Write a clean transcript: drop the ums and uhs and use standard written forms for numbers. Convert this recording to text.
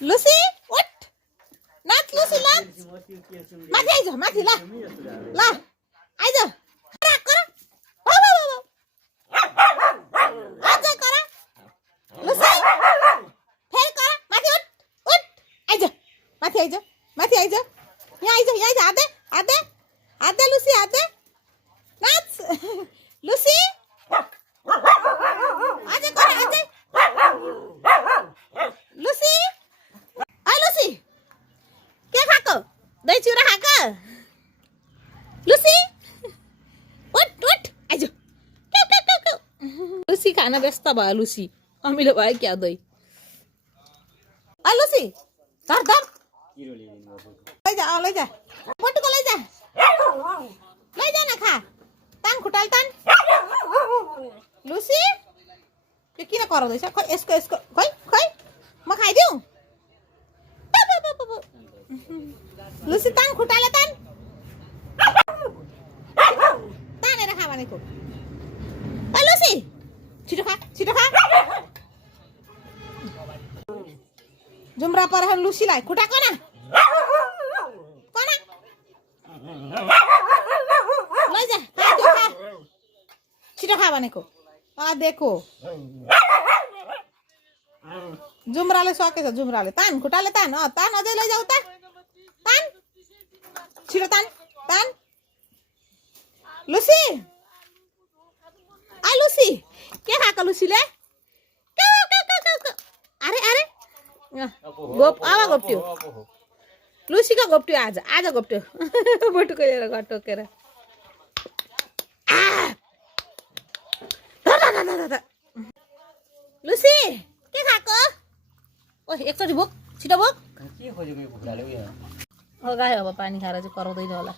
Lucy उठ नाच Lucy नाच माथि आइज माथि ल ल आइज कर अझ कर लुसी फेरि कर माथि उठ उठ आइज माथि आइज माथि आइज यहाँ आइज हात दे लुसी हात दे नाच लुसी अझ कर अझ लुसी लुसी के खाएको दही चिउरा खाएको लुसी उठ उठ आइज लुसी खान व्यस्त भयो लुसी अमिलो भयो क्या दही लुसी धर धर लैजा बटुको लैजा न खा तान खुट्टाले तान लुसी यो किन कराउँदैछ खै यसको खै म खाइदिउँ लुसी तान खुट्टाले तान तानेर खा भनेको लुसी छिटो खा जुम्रा पर लुसीलाई खुट्टा कना लैजा खा छिटो खा भनेको देखो जुम्राले सकेछ जुम्राले तान खुट्टाले तान अझै लैजाऊ तान छिटो तान लुसी लुसी के खाएको लुसीले अरे अब घोप्ट्यो लुसीको घोप्ट्यो आज घोप्ट्यो बटुको लिएर घर टोकेर लुसी के खाएको एकचोटि भोक छिटो भोक के खोजेको यो खुट्टाले गायो अब पानी खाएर चाहिँ कराउँदैन होला